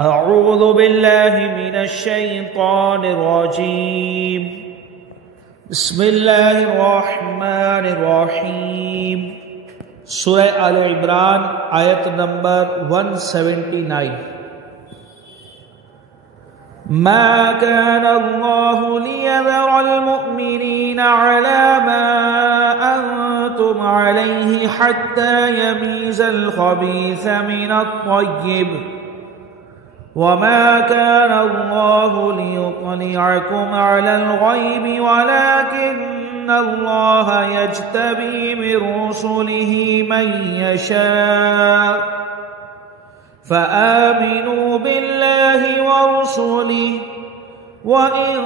اعوذ باللہ من الشیطان الرجیم بسم اللہ الرحمن الرحیم سورہ آل عمران آیت نمبر 179 ما كان الله ليذر المؤمنين على ما أنتم عليه حتى يميز الخبيث من الطيب وما كان الله ليطلعكم على الغيب ولكن الله يجتبي من رسله من يشاء فآمنوا بالله ورسله وإن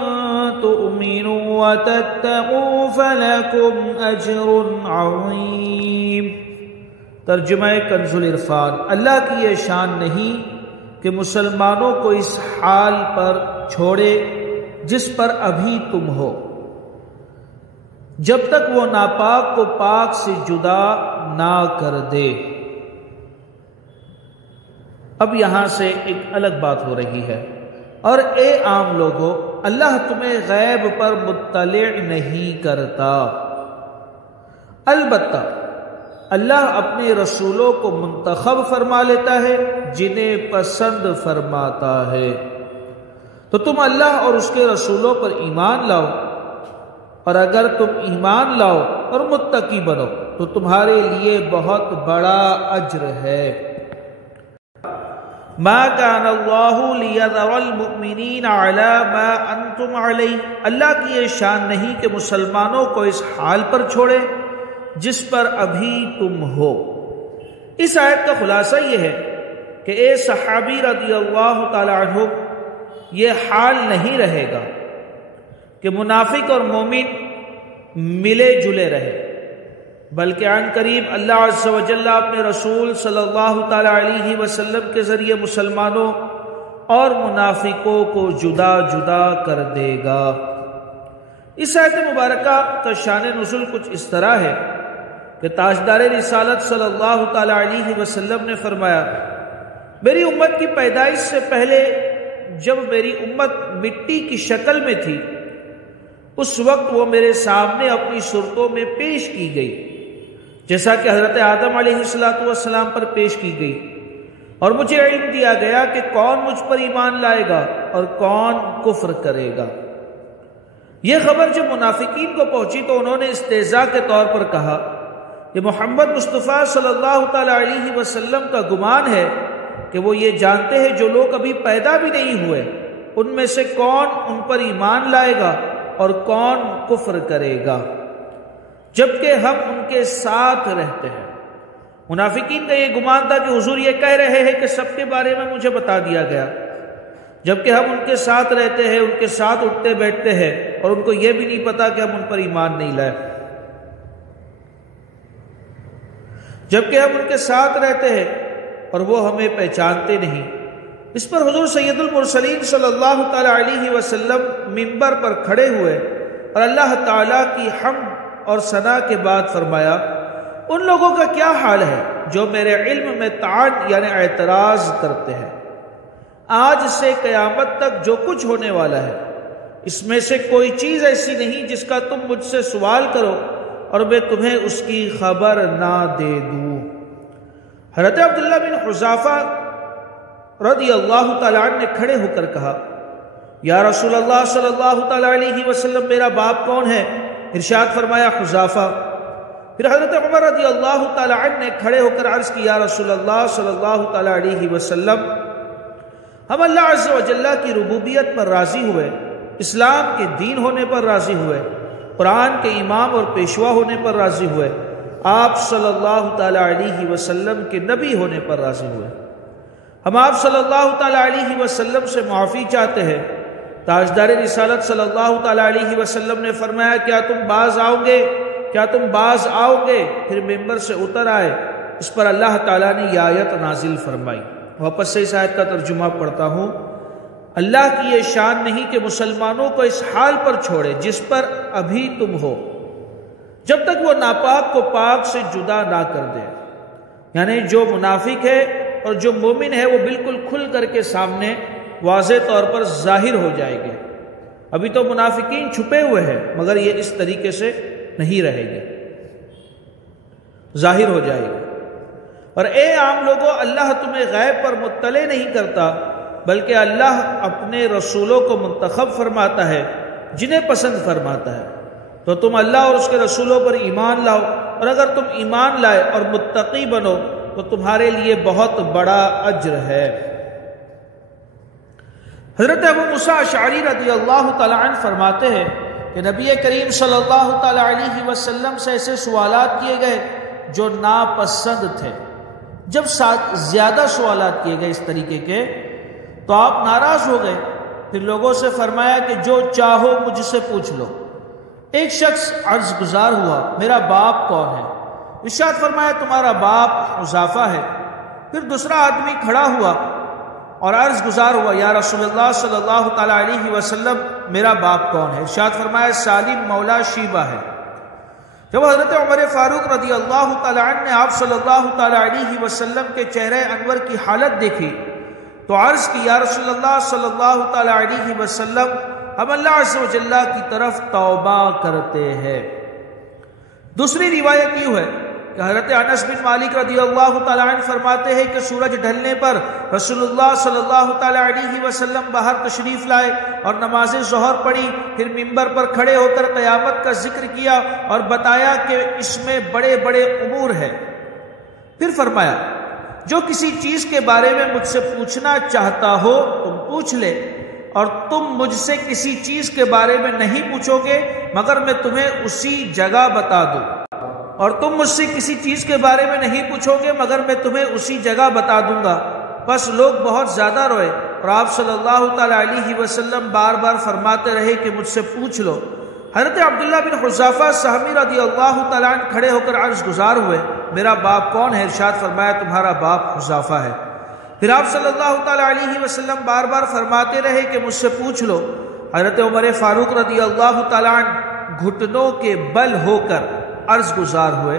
تؤمنوا وتتقوا فلكم أجر عظيم۔ ترجمہ کنز العرفان۔ اللہ کی یہ شان نہیں کہ مسلمانوں کو اس حال پر چھوڑے جس پر ابھی تم ہو، جب تک وہ ناپاک کو پاک سے جدا نہ کر دے۔ اب یہاں سے ایک الگ بات ہو رہی ہے، اور اے عام لوگوں، اللہ تمہیں غیب پر مطلع نہیں کرتا، البتہ اللہ اپنے رسولوں کو منتخب فرما لیتا ہے جنہیں پسند فرماتا ہے۔ تو تم اللہ اور اس کے رسولوں پر ایمان لاؤ، اور اگر تم ایمان لاؤ اور متقی بنو تو تمہارے لیے بہت بڑا اجر ہے۔ ما كان الله ليذر المؤمنين على ما انتم عليه، اللہ کی یہ شان نہیں کہ مسلمانوں کو اس حال پر چھوڑے جس پر ابھی تم ہو۔ اس آیت کا خلاصہ یہ ہے کہ اے صحابی رضی اللہ تعالی عنہ، یہ حال نہیں رہے گا کہ منافق اور مومن ملے جلے رہے، بلکہ عن قریب اللہ عز و جل اپنے رسول صلی اللہ تعالی علیہ وسلم کے ذریعے مسلمانوں اور منافقوں کو جدا جدا کر دے گا۔ اس آیت مبارکہ کا شان نزول کچھ اس طرح ہے کہ تاجدار رسالت صلی اللہ تعالی علیہ وسلم نے فرمایا، میری امت کی پیدائش سے پہلے جب میری امت مٹی کی شکل میں تھی، اس وقت وہ میرے سامنے اپنی صورتوں میں پیش کی گئی، جیسا کہ حضرت آدم علیہ السلام پر پیش کی گئی، اور مجھے علم دیا گیا کہ کون مجھ پر ایمان لائے گا اور کون کفر کرے گا۔ یہ خبر جب منافقین کو پہنچی تو انہوں نے استہزاء کے طور پر کہا کہ محمد مصطفیٰ صلی اللہ تعالی علیہ وسلم کا گمان ہے کہ وہ یہ جانتے ہیں جو لوگ ابھی پیدا بھی نہیں ہوئے ان میں سے کون ان پر ایمان لائے گا اور کون کفر کرے گا، جبکہ ہم ان کے ساتھ رہتے ہیں۔ منافقین کا یہ گمان تھا کہ حضور یہ کہہ رہے ہیں کہ سب کے بارے میں مجھے بتا دیا گیا، جبکہ ہم ان کے ساتھ رہتے ہیں، ان کے ساتھ اٹھتے بیٹھتے ہیں، اور ان کو یہ بھی نہیں پتا کہ ہم ان پر ایمان نہیں لائے، جبکہ ہم ان کے ساتھ رہتے ہیں اور وہ ہمیں پہچانتے نہیں۔ اس پر حضور سید المرسلین صلی اللہ تعالی علیہ وسلم منبر پر کھڑے ہوئے اور اللہ تعالیٰ کی حمد اور ثنا کے بعد فرمایا، ان لوگوں کا کیا حال ہے جو میرے علم میں تعان یعنی اعتراض کرتے ہیں۔ آج سے قیامت تک جو کچھ ہونے والا ہے، اس میں سے کوئی چیز ایسی نہیں جس کا تم مجھ سے سوال کرو اور میں تمہیں اس کی خبر نہ دے دوں۔ حضرت عبداللہ بن حذافہ رضی اللہ تعالیٰ عنہ نے کھڑے ہو کر کہا، یا رسول اللہ صلی اللہ تعالیٰ علیہ وسلم، میرا باپ کون ہے؟ ارشاد فرمایا حذافہ۔ پھر حضرت عمر رضی اللہ تعالیٰ عنہ نے کھڑے ہو کر عرض کی، یا رسول اللہ صلی اللہ تعالیٰ علیہ وسلم، ہم اللہ عز و جل کی ربوبیت پر راضی ہوئے، اسلام کے دین ہونے پر راضی ہوئے، قرآن کے امام اور پیشوا ہونے پر راضی ہوئے، آپ صلی اللہ تعالیٰ علیہ وسلم کے نبی ہونے پر راضی ہوئے۔ ہم آپ صلی اللہ تعالیٰ علیہ وسلم سے معافی چاہتے ہیں۔ تاجدار رسالت صلی اللہ تعالیٰ علیہ وسلم نے فرمایا، کیا تم باز آؤ گے؟ کیا تم باز آؤ گے؟ پھر ممبر سے اتر آئے۔ اس پر اللہ تعالیٰ نے یہ آیت نازل فرمائی۔ واپس سے اس آیت کا ترجمہ پڑھتا ہوں۔ اللہ کی یہ شان نہیں کہ مسلمانوں کو اس حال پر چھوڑے جس پر ابھی تم ہو، جب تک وہ ناپاک کو پاک سے جدا نہ کر دے، یعنی جو منافق ہے اور جو مومن ہے وہ بالکل کھل کر کے سامنے واضح طور پر ظاہر ہو جائے گے۔ ابھی تو منافقین چھپے ہوئے ہیں، مگر یہ اس طریقے سے نہیں رہے گے، ظاہر ہو جائے گا۔ اور اے عام لوگوں، اللہ تمہیں غیب پر مطلع نہیں کرتا، بلکہ اللہ اپنے رسولوں کو منتخب فرماتا ہے جنہیں پسند فرماتا ہے۔ تو تم اللہ اور اس کے رسولوں پر ایمان لاؤ، اور اگر تم ایمان لائے اور متقی بنو تو تمہارے لیے بہت بڑا اجر ہے۔ حضرت ابو موسیٰ اشعری رضی اللہ تعالیٰ عنہ فرماتے ہیں کہ نبی کریم صلی اللہ تعالیٰ علیہ وسلم سے ایسے سوالات کیے گئے جو ناپسند تھے۔ جب زیادہ سوالات کیے گئے اس طریقے کے تو آپ ناراض ہو گئے، پھر لوگوں سے فرمایا کہ جو چاہو مجھ سے پوچھ لو۔ ایک شخص عرض گزار ہوا، میرا باپ کون ہے؟ ارشاد فرمایا تمہارا باپ حذیفہ ہے۔ پھر دوسرا آدمی کھڑا ہوا اور عرض گزار ہوا، یا رسول اللہ صلی اللہ تعالیٰ علیہ وسلم میرا باپ کون ہے؟ ارشاد فرمایا سالم مولا شیبہ ہے۔ جب حضرت عمر فاروق رضی اللہ تعالیٰ عنہ نے آپ صلی اللہ تعالیٰ علیہ وسلم کے چہرے انور کی حالت دیکھی تو عرض کی، یا رسول اللہ صلی اللہ تعالیٰ علیہ وسلم ہم اللہ عز و جل کی طرف توبہ کرتے ہیں۔ دوسری روایت یوں ہے کہ حضرت انس بن مالک رضی اللہ تعالیٰ عنہ فرماتے ہیں کہ سورج ڈھلنے پر رسول اللہ صلی اللہ تعالیٰ علیہ وسلم باہر تشریف لائے اور نماز ظہر پڑھی، پھر ممبر پر کھڑے ہو کر قیامت کا ذکر کیا اور بتایا کہ اس میں بڑے بڑے امور ہیں۔ پھر فرمایا جو کسی چیز کے بارے میں مجھ سے پوچھنا چاہتا ہو تم پوچھ لے، اور تم مجھ سے کسی چیز کے بارے میں نہیں پوچھو گے مگر میں تمہیں اسی جگہ بتا دوں، اور تم مجھ سے کسی چیز کے بارے میں نہیں پوچھو گے مگر میں تمہیں اسی جگہ بتا دوں گا۔ بس لوگ بہت زیادہ روئے اور آپ صلی اللہ تعالیٰ علیہ وسلم بار بار فرماتے رہے کہ مجھ سے پوچھ لو۔ حضرت عبداللہ بن حذیفہ سہمی رضی اللہ تعالیٰ عنہ کھڑے ہو کر عرض گزار ہوئے، میرا باپ کون ہے؟ ارشاد فرمایا تمہارا باپ حذیفہ ہے۔ پھر آپ صلی اللہ تعالیٰ علیہ وسلم بار بار فرماتے رہے کہ مجھ سے پوچھ لو۔ حضرت عمر فاروق رضی اللہ تعالیٰ عنہ گھٹنوں کے بل ہو کر عرض گزار ہوئے،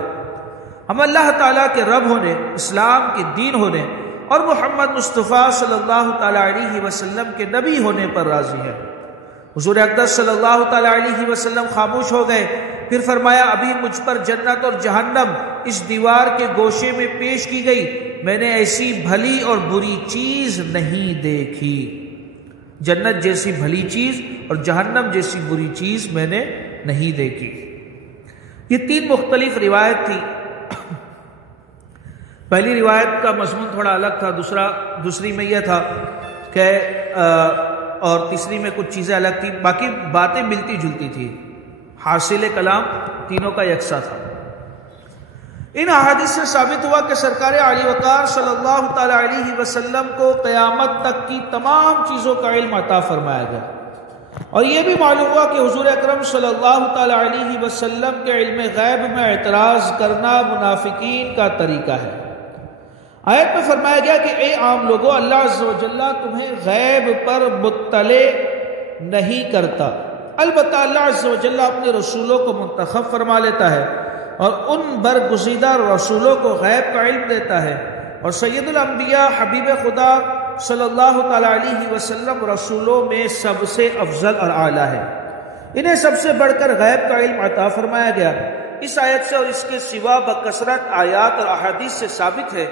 ہم اللہ تعالیٰ کے رب ہونے، اسلام کے دین ہونے اور محمد مصطفیٰ صلی اللہ تعالیٰ علیہ وسلم کے نبی ہونے پر راضی ہیں۔ حضور اقدس صلی اللہ تعالیٰ علیہ وسلم خاموش ہو گئے، پھر فرمایا ابھی مجھ پر جنت اور جہنم اس دیوار کے گوشے میں پیش کی گئی، میں نے ایسی بھلی اور بری چیز نہیں دیکھی۔ جنت جیسی بھلی چیز اور جہنم جیسی بری چیز میں نے نہیں دیکھی۔ یہ تین مختلف روایت تھی۔ پہلی روایت کا مضمون تھوڑا الگ تھا، دوسری میں یہ تھا کہ اور تیسری میں کچھ چیزیں الگ تھی، باقی باتیں ملتی جلتی تھی، حاصل کلام تینوں کا یکساں تھا۔ ان احادیث سے ثابت ہوا کہ سرکار عالی وقار صلی اللہ تعالیٰ علیہ وسلم کو قیامت تک کی تمام چیزوں کا علم عطا فرمایا گیا، اور یہ بھی معلوم ہوا کہ حضور اکرم صلی اللہ تعالیٰ علیہ وسلم کے علم غیب میں اعتراض کرنا منافقین کا طریقہ ہے۔ آیت میں فرمایا گیا کہ اے عام لوگوں، اللہ عز و جل تمہیں غیب پر مطلع نہیں کرتا، البتہ اللہ عز و جل اپنے رسولوں کو منتخب فرما لیتا ہے اور ان برگزیدہ رسولوں کو غیب کا علم دیتا ہے، اور سید الانبیاء حبیب خدا صلی اللہ تعالیٰ علیہ وسلم رسولوں میں سب سے افضل اور اعلیٰ ہے، انہیں سب سے بڑھ کر غیب کا علم عطا فرمایا گیا۔ اس آیت سے اور اس کے سوا بکثرت آیات اور احادیث سے ثابت ہے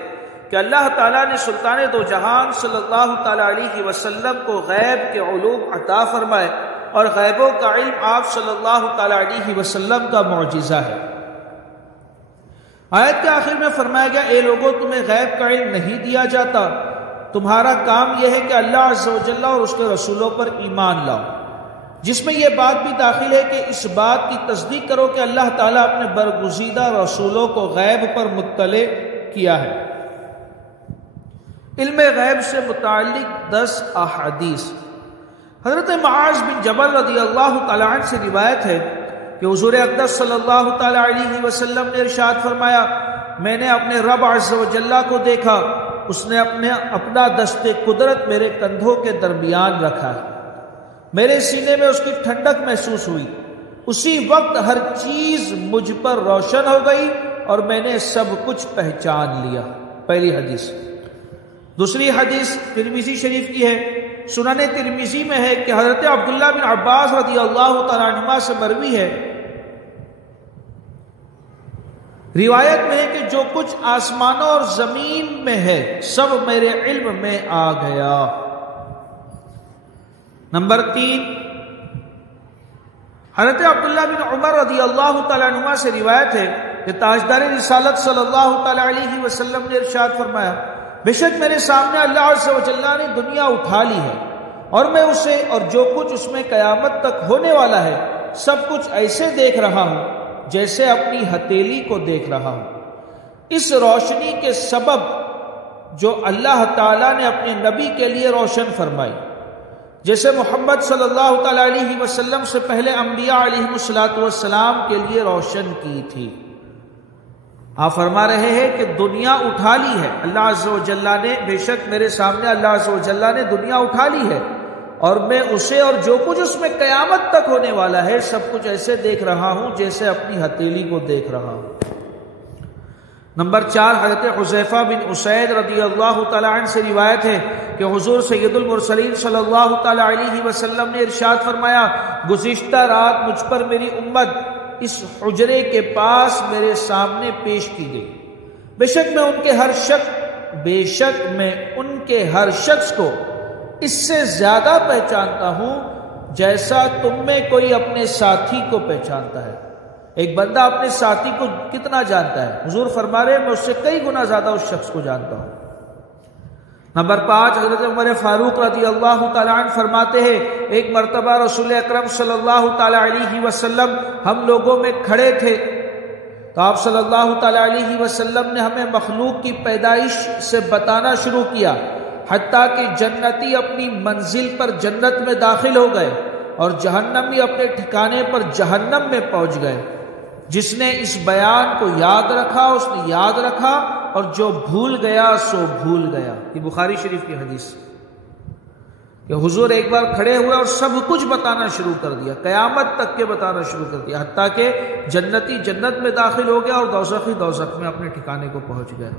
کہ اللہ تعالیٰ نے سلطان دو جہان صلی اللہ تعالیٰ علیہ وسلم کو غیب کے علوم عطا فرمائے، اور غیبوں کا علم آپ صلی اللہ تعالیٰ علیہ وسلم کا معجزہ ہے۔ آیت کے آخر میں فرمایا گیا اے لوگوں، تمہیں غیب کا علم نہیں دیا جاتا، تمہارا کام یہ ہے کہ اللہ عز و جل اور اس کے رسولوں پر ایمان لاؤ، جس میں یہ بات بھی داخل ہے کہ اس بات کی تصدیق کرو کہ اللہ تعالیٰ اپنے برگزیدہ رسولوں کو غیب پر مطلع کیا ہے۔ علم غیب سے متعلق 10 احادیث۔ حضرت معاذ بن جبل رضی اللہ تعالیٰ عنہ سے روایت ہے کہ حضور اقدس صلی اللہ تعالیٰ علیہ وسلم نے ارشاد فرمایا، میں نے اپنے رب عز و جل کو دیکھا، اس نے اپنا دست قدرت میرے کندھوں کے درمیان رکھا، میرے سینے میں اس کی ٹھنڈک محسوس ہوئی، اسی وقت ہر چیز مجھ پر روشن ہو گئی اور میں نے سب کچھ پہچان لیا۔ پہلی حدیث۔ دوسری حدیث ترمذی شریف کی ہے، سنن ترمذی میں ہے کہ حضرت عبداللہ بن عباس رضی اللہ تعالیٰ عنہما سے مروی ہے، روایت میں ہے کہ جو کچھ آسمانوں اور زمین میں ہے سب میرے علم میں آ گیا۔ نمبر 3، حضرت عبداللہ بن عمر رضی اللہ تعالیٰ عنہما سے روایت ہے کہ تاجدار رسالت صلی اللہ تعالیٰ علیہ وسلم نے ارشاد فرمایا، بے شک میرے سامنے اللہ عز و جل نے دنیا اٹھا لی ہے اور میں اسے اور جو کچھ اس میں قیامت تک ہونے والا ہے سب کچھ ایسے دیکھ رہا ہوں جیسے اپنی ہتھیلی کو دیکھ رہا ہوں۔ اس روشنی کے سبب جو اللہ تعالیٰ نے اپنے نبی کے لیے روشن فرمائی، جیسے محمد صلی اللہ تعالیٰ علیہ وسلم سے پہلے انبیاء علیہ السلام کے لیے روشن کی تھی۔ آپ فرما رہے ہیں کہ دنیا اٹھا لی ہے اللہ عز و جل نے، بے شک میرے سامنے اللہ عز و جل نے دنیا اٹھا لی ہے اور میں اسے اور جو کچھ اس میں قیامت تک ہونے والا ہے سب کچھ ایسے دیکھ رہا ہوں جیسے اپنی ہتھیلی کو دیکھ رہا ہوں۔ نمبر 4، حضرت حذیفہ بن اسید رضی اللہ تعالیٰ عنہ سے روایت ہے کہ حضور سید المرسلین صلی اللہ تعالیٰ علیہ وسلم نے ارشاد فرمایا، گزشتہ رات مجھ پر میری امت اس حجرے کے پاس میرے سامنے پیش کی گئی، بے شک میں ان کے ہر شخص کو اس سے زیادہ پہچانتا ہوں جیسا تم میں کوئی اپنے ساتھی کو پہچانتا ہے۔ ایک بندہ اپنے ساتھی کو کتنا جانتا ہے؟ حضور فرما رہے ہیں میں اس سے کئی گنا زیادہ اس شخص کو جانتا ہوں۔ نمبر 5، حضرت عمر فاروق رضی اللہ تعالیٰ عنہ فرماتے ہیں، ایک مرتبہ رسول اکرم صلی اللہ تعالیٰ علیہ وسلم ہم لوگوں میں کھڑے تھے تو آپ صلی اللہ تعالیٰ علیہ وسلم نے ہمیں مخلوق کی پیدائش سے بتانا شروع کیا، حتیٰ کہ جنتی اپنی منزل پر جنت میں داخل ہو گئے اور جہنمی اپنے ٹھکانے پر جہنم میں پہنچ گئے۔ جس نے اس بیان کو یاد رکھا اس نے یاد رکھا اور جو بھول گیا سو بھول گیا۔ یہ بخاری شریف کی حدیث کہ حضور ایک بار کھڑے ہوئے اور سب کچھ بتانا شروع کر دیا، قیامت تک کے بتانا شروع کر دیا، حتیٰ کہ جنتی جنت میں داخل ہو گیا اور دوزخی دوزخ میں اپنے ٹھکانے کو پہنچ گئے۔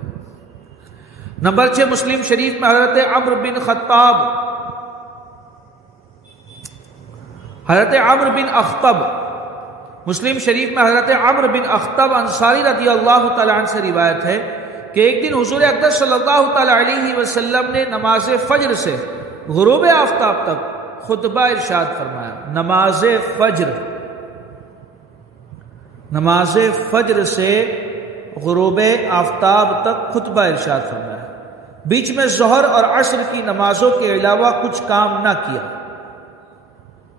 نمبر 6، مسلم شریف میں حضرت عمرو بن اخطب مسلم شریف میں حضرت عمرو بن اخطب انصاری رضی اللہ تعالیٰ عنہ سے روایت ہے کہ ایک دن حضور اقدس صلی اللہ تعالیٰ علیہ وسلم نے نماز فجر سے غروب آفتاب تک خطبہ ارشاد فرمایا۔ نماز فجر سے غروب آفتاب تک خطبہ ارشاد فرمایا، بیچ میں ظہر اور عصر کی نمازوں کے علاوہ کچھ کام نہ کیا۔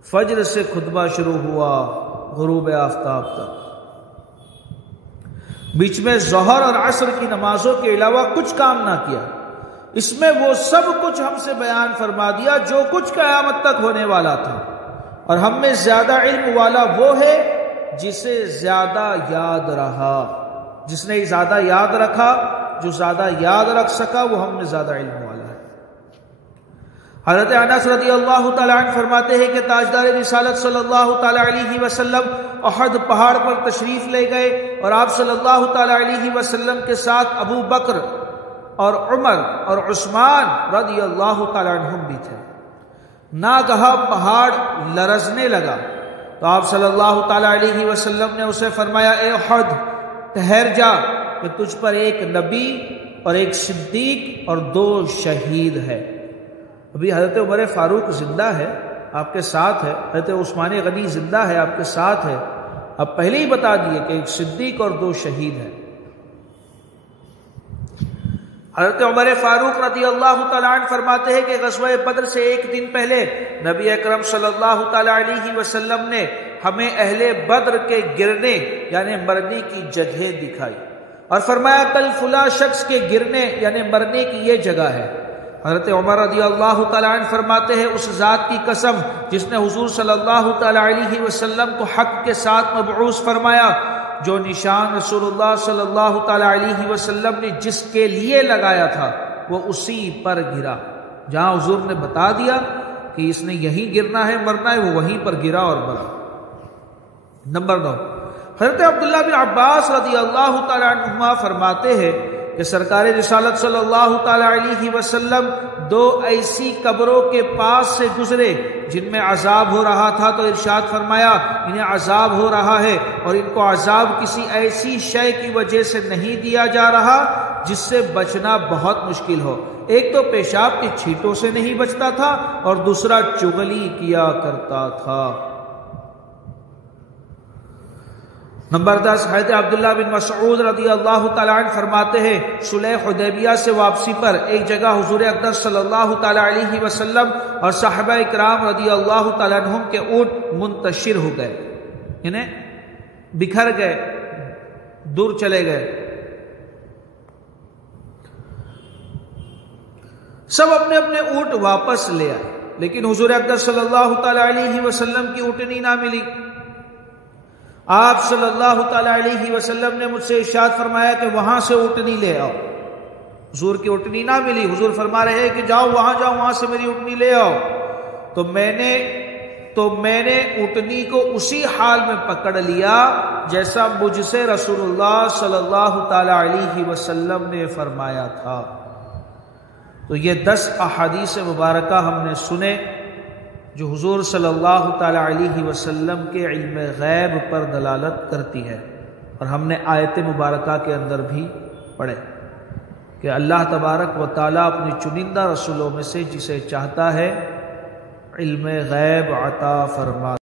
فجر سے خطبہ شروع ہوا غروب آفتاب تک، بیچ میں ظہر اور عصر کی نمازوں کے علاوہ کچھ کام نہ کیا، اس میں وہ سب کچھ ہم سے بیان فرما دیا جو کچھ قیامت تک ہونے والا تھا، اور ہم میں زیادہ علم والا وہ ہے جسے زیادہ یاد رہا، جس نے زیادہ یاد رکھا، جو زیادہ یاد رکھ سکا وہ ہم میں زیادہ علم والا ہے۔ حضرت انس رضی اللہ تعالیٰ عنہ فرماتے ہیں کہ تاجدار رسالت صلی اللہ تعالیٰ علیہ وسلم احد پہاڑ پر تشریف لے گئے اور آپ صلی اللہ تعالیٰ علیہ وسلم کے ساتھ ابو بکر اور عمر اور عثمان رضی اللہ تعالیٰ عنہم بھی تھے۔ ناگہاں پہاڑ لرزنے لگا تو آپ صلی اللہ تعالیٰ علیہ وسلم نے اسے فرمایا، اے احد ٹھہر جا کہ تجھ پر ایک نبی اور ایک صدیق اور 2 شہید ہے۔ ابھی حضرت عمر فاروق زندہ ہے آپ کے ساتھ ہے، حضرت عثمان غنی زندہ ہے آپ کے ساتھ ہے، اب پہلے ہی بتا دیے کہ ایک صدیق اور 2 شہید ہیں۔ حضرت عمر فاروق رضی اللہ تعالیٰ عنہ فرماتے ہیں کہ غزوہ بدر سے ایک دن پہلے نبی اکرم صلی اللہ تعالیٰ علیہ وسلم نے ہمیں اہل بدر کے گرنے یعنی مرنے کی جگہ دکھائی اور فرمایا کل فلاں شخص کے گرنے یعنی مرنے کی یہ جگہ ہے۔ حضرت عمر رضی اللہ تعالیٰ عنہ فرماتے ہیں اس ذات کی قسم جس نے حضور صلی اللہ تعالیٰ علیہ وسلم کو حق کے ساتھ مبعوث فرمایا، جو نشان رسول اللہ صلی اللہ تعالیٰ علیہ وسلم نے جس کے لیے لگایا تھا وہ اسی پر گرا، جہاں حضور نے بتا دیا کہ اس نے یہیں گرنا ہے مرنا ہے وہ وہیں پر گرا اور مرا۔ نمبر 9، حضرت عبداللہ بن عباس رضی اللہ تعالیٰ عنہما فرماتے ہیں کہ سرکار رسالت صلی اللہ تعالی علیہ وسلم 2 ایسی قبروں کے پاس سے گزرے جن میں عذاب ہو رہا تھا، تو ارشاد فرمایا انہیں عذاب ہو رہا ہے اور ان کو عذاب کسی ایسی شے کی وجہ سے نہیں دیا جا رہا جس سے بچنا بہت مشکل ہو۔ ایک تو پیشاب کی چھینٹوں سے نہیں بچتا تھا اور دوسرا چغلی کیا کرتا تھا۔ نمبر 10، حضرت عبداللہ بن مسعود رضی اللہ تعالیٰ عنہ فرماتے ہیں صلح حدیبیہ سے واپسی پر ایک جگہ حضور اقدس صلی اللہ تعالیٰ علیہ وسلم اور صحابہ اکرام رضی اللہ تعالیٰ عنہم کے اونٹ منتشر ہو گئے، انہیں بکھر گئے، دور چلے گئے، سب اپنے اپنے اونٹ واپس لے آئے، لیکن حضور اقدس صلی اللہ تعالیٰ علیہ وسلم کی اونٹنی نہ ملی۔ آپ صلی اللہ تعالیٰ علیہ وسلم نے مجھ سے ارشاد فرمایا کہ وہاں سے اونٹنی لے آؤ۔ حضور کی اونٹنی نہ ملی، حضور فرما رہے ہیں کہ جاؤ وہاں سے میری اونٹنی لے آؤ۔ تو میں نے اونٹنی کو اسی حال میں پکڑ لیا جیسا مجھ سے رسول اللہ صلی اللہ تعالیٰ علیہ وسلم نے فرمایا تھا۔ تو یہ 10 احادیث مبارکہ ہم نے سنے جو حضور صلی اللہ تعالیٰ علیہ وسلم کے علم غیب پر دلالت کرتی ہے، اور ہم نے آیت مبارکہ کے اندر بھی پڑھے کہ اللہ تبارک و تعالیٰ اپنی چنندہ رسولوں میں سے جسے چاہتا ہے علم غیب عطا فرماتا ہے۔